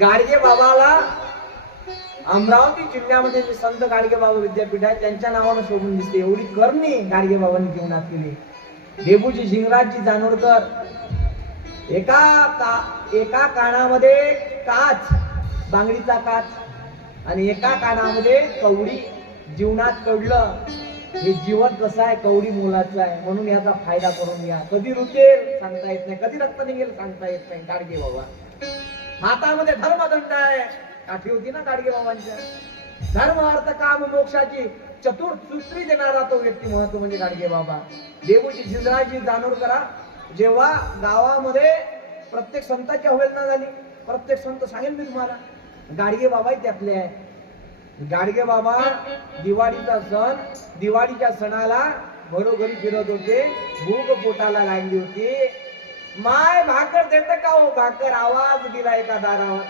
गाडगे बाबाला अमरावती जिल्ह्यामध्ये जे संत गाडगे बाबा विद्यापीठ आहे त्यांच्या नावानं शोभून दिसते. एवढी करणी गाडगे बाबांनी जीवनात केली. देबूजी झिंगराजजी जानोरकर एका कानामध्ये काच, बांगडीचा काच आणि एका कानामध्ये कवडी. जीवनात कळलं हे जीवन कसं आहे, कवडी मोलाचं आहे, म्हणून याचा फायदा करून घ्या. कधी रुतेल सांगता येत नाही, कधी रक्त निघेल सांगता येत नाही. गाडगे बाबा हातामध्ये धर्मदंड आहे. काठी होती ना गाडगे बाबांच्या. धर्म अर्थ काम मोक्षाची चतुर्सूत्री देणारा तो व्यक्ती महत्व म्हणजे गाडगे बाबा. देवूजी झिंगराजजी जानोरकरा जेव्हा गावामध्ये प्रत्येक संतांची अवहेलना झाली, प्रत्येक संत सांगेल मी तुम्हाला, गाडगे बाबाही त्यातले आहे. गाडगे बाबा दिवाळीचा सण, दिवाळीच्या सणाला घरोघरी फिरत होते. भूक पोटाला लागली होती. माय भाकर देत का हो भाकर, आवाज दिला एका दारावर.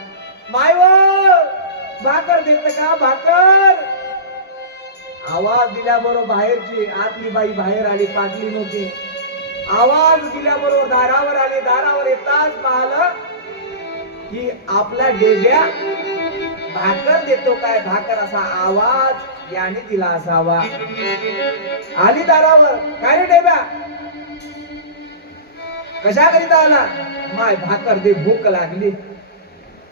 माय वो भाकर देत का भाकर. आवाज दिल्याबरोबर बाहेरची आतली बाई बाहेर आली, पाटली नव्हती. आवाज दिल्याबरोबर दारावर आले. दारावर येताच पाहिलं की आपला डेब्या भाकर देतो काय, भाकर असा आवाज याने दिला असावा. आली दारावर, काय रे डेब्या, कशा करीता आला. माय भाकर दे, भूक लागली.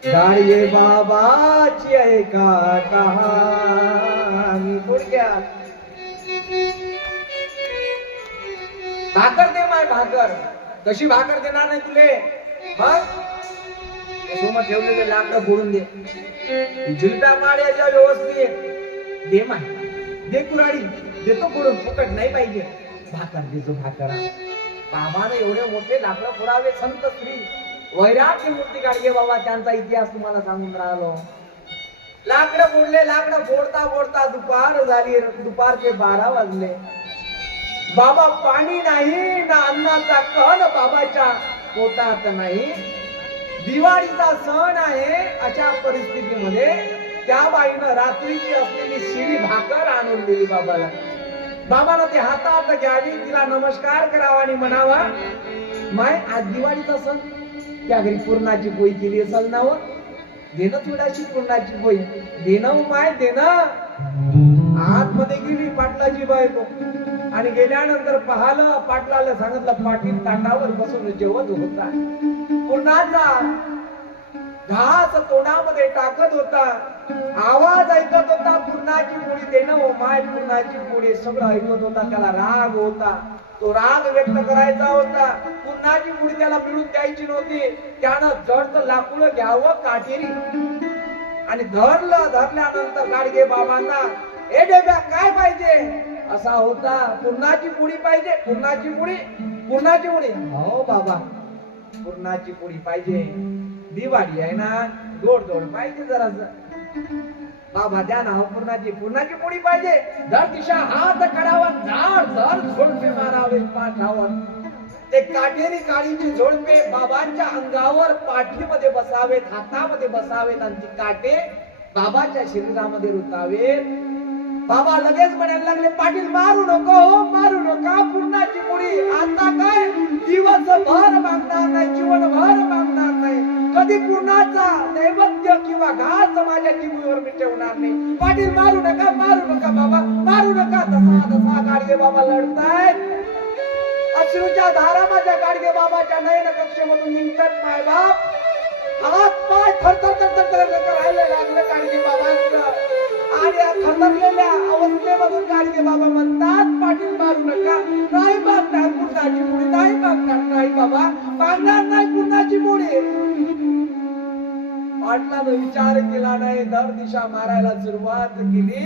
गाडगे बाबाची आहे का कहाणी थोडक्यात. भाकर दे माय भाकर. कशी भाकर देणार नाही तुले, मग सोमत ठेवलेले लाकडं फोडून दे. झुलप्या माळ्याच्या व्यवस्थित दे माय, दे कुराडी, देतो फोडून, फुकट नाही पाहिजे. भाकर देतो भाकर. बाबाने एवढे मोठे लाकडं फोडावे. संत श्री वैराग्य मूर्ती गाडगे बाबा त्यांचा इतिहास तुम्हाला सांगून राहिलो. लाकडं फोडले. लाकडं फोडता फोडता दुपार झाली. दुपारचे 12 वाजले. बाबा पाणी नाही ना अन्नाचा कण बाबाच्या पोटात नाही. दिवाळीचा सण आहे. अशा परिस्थितीमध्ये त्या बाईनं रात्रीची असलेली शिळी भाकर आणून दिली बाबाला. बाबाला ते हातात घ्यावी, तिला नमस्कार करावा आणि म्हणावा, माय आज दिवाळीचा सण, त्या घरी पुरणाची पोळी केली असेल ना, व देणं थोडाशी पुरणाची पोळी देणं माय देणं. आतमध्ये गेली पाटलाची बायको आणि गेल्यानंतर पाहिलं, पाटलाला सांगितलं, पाटील ताटावर बसून जेवत होता. पुरणाचा घास तोंडामध्ये टाकत होता. आवाज ऐकत होता, पुरणाची पोळी देणं हो माय, पुरणाची पोळी. सगळं ऐकत होता. त्याला राग होता. तो राग व्यक्त करायचा होता. पुरणाची पोळी त्याला मिळून द्यायची नव्हती. त्यानं जड लाकूड घ्यावं काटेरी आणि धरल्यानंतर गाडगे बाबांना, ए डेब्या काय पाहिजे असा होता. पुरणाची पोळी पाहिजे, पुरणाची पोळी, पुरणाची पोळी. हो बाबा पुरणाची पोळी पाहिजे, दिवाळी आहे ना, गोड गोड पाहिजे जरा. बाबा द्या ना पुरणाची पोळी पाहिजे. दर दिशा हात करावा, झाड झाड झोडपे मारावे पाठावर. ते काटेरी काळीचे झोडपे बाबांच्या अंगावर पाठीमध्ये बसावेत, हातामध्ये बसावेत आणि ती काटे बाबाच्या शरीरामध्ये रुतावेत. बाबा लगेच म्हणायला लागले, पाटील मारू नको हो, मारू नका. पुरणाची पोळी आता काय दिवसभर मागणार नाही, जीवनभर मागणार नाही. कधी पुरणाचा नैवेद्य किंवा घास माझ्या जिभेवर मी ठेवणार नाही. पाटील मारू नका, मारू नका बाबा, मारू नका. तसा गाडगे बाबा लढतायत. अश्रूच्या धारा माझ्या गाडगे बाबाच्या नयन कक्षेमधून निघतात. माय बाप हात पाय थरथर थरथर करायला लागले गाडगे बाबांचं. आणि या थरथरलेल्या अवस्थेमधून गाडगे बाबा म्हणतात, पाटील मारू नका. नाही मागणार पुरणाची पोळी, नाही मागणार, नाही बाबा मागणार नाही पुरणाची पोळी. पाटलानं विचार केला नाही, दर दिशा मारायला सुरुवात केली.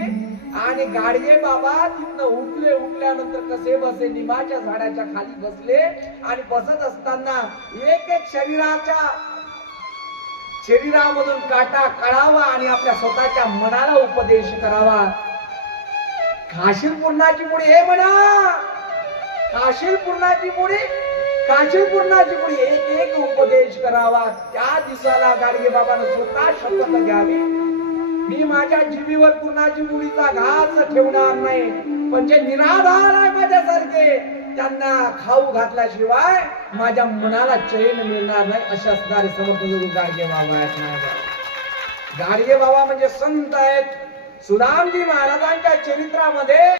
आणि गाडगे बाबा तिथनं उठले. उठल्यानंतर कसे बसे निंबाच्या झाडाच्या खाली बसले. आणि बसत असताना एक एक शरीरामधून काटा काढावा आणि आपल्या स्वतःच्या मनाला उपदेश करावा. खाशील पुरणाची पोळी हे म्हणा, खाशील पुरणाची पोळी, खाशील पुरणाची पोळी, एक एक उपदेश करावा. त्या दिवसाला गाडगे बाबांना स्वतः शपथ घ्यावी, मी माझ्या जिभेवर पुरणाची पोळीचा घास ठेवणार नाही. पण जे निराधार आहे माझ्यासारखे त्यांना खाऊ घातल्याशिवाय माझ्या मनाला चैन मिळणार नाही. अशा असणारे समर्थ गुरु गाडगे बाबा आहेत. गाडगे बाबा म्हणजे संत आहेत. सुदामजी महाराजांच्या चरित्रामध्ये